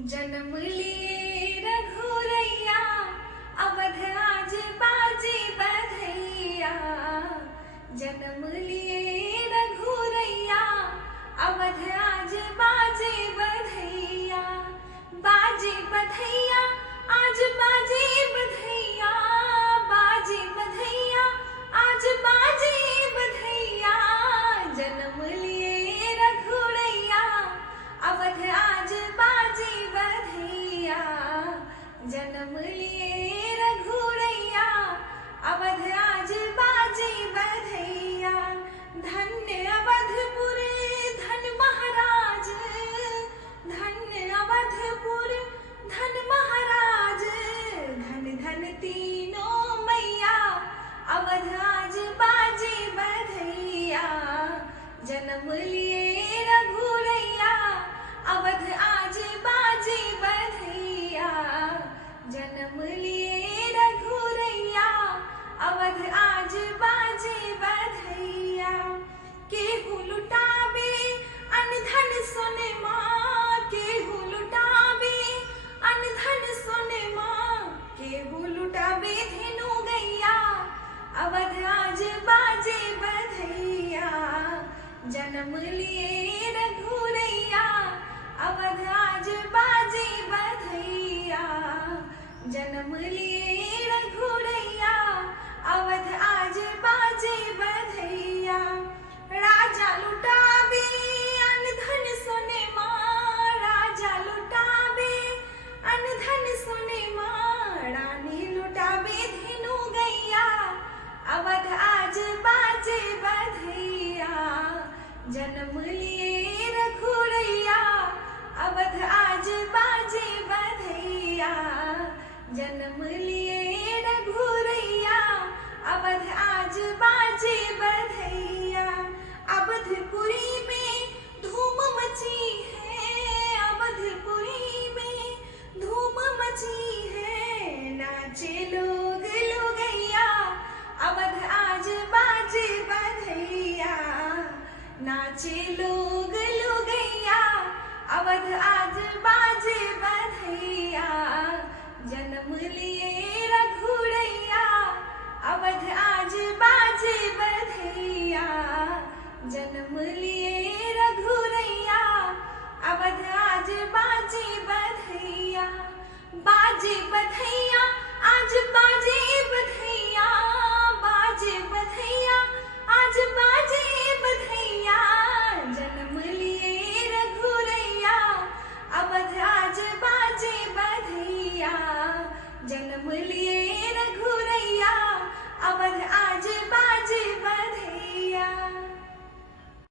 जन्म लिए रघुरैया, अवध आज बाजे बधैया। जन्म लिए रघुरैया, अवध आज बाजे बधैया। बाजे बधैया आज बाजे बधैया, बाजे बधैया आज बाजे बधैया। जन्म लिए रघुरैया, अवध आज बाजे बधैया। जन्म लिए रघुरैया, अवध आज बाजे बधैया। धन्य अवधपुर धन महाराज, धन्य अवधपुर धन महाराज। धन धन तीनों मैया, अवध आज बाजे बधैया। जन्म लिए रघुरैया, अवध आज बाजे बधैया। जन्म लिए रघुरैया, अवध आज बाजे बधैया। केहू लुटावे अनधन सोने माँ, केहू लुटावे अनधन सोने माँ। केहू लुटावे धेनु गैया, अवध आज बाजे बधैया। जन्म लिए रघुरैया, अवध आज बाजे बधैया। जन्म लिए रघुरैया, अवध आज बाजे बधैया। राजा लुटावे अनधन सोने माँ, राजा लुटावे अनधन सोने माँ। रानी लुटावे धेनु गैया, अवध आज बाजे बधैया। जन्म लिए रघुरैया, अवध आज बाजे बधैया। जन्म लिए रघुरैया, अवध आज बाजे बधैया। अवधपुरी में धूम मची है, अवधपुरी में धूम मची है। नाचे लोग लुगैया, अवध आज बाजे बधैया। नाचे लोग लुगैया, अवध आज बाजे बधैया। जन्म लिए रघुरैया, अवध आज बाजे बधैया। जन्म लिए रघुरैया, अवध आज बाजे बधैया। बाजे बधैया आज बाजे बधैया, बाजे बधैया आज बाजे बधैया। जन्म लिए रघुरैया, अवध आज बाजे बधैया। जन्म लिए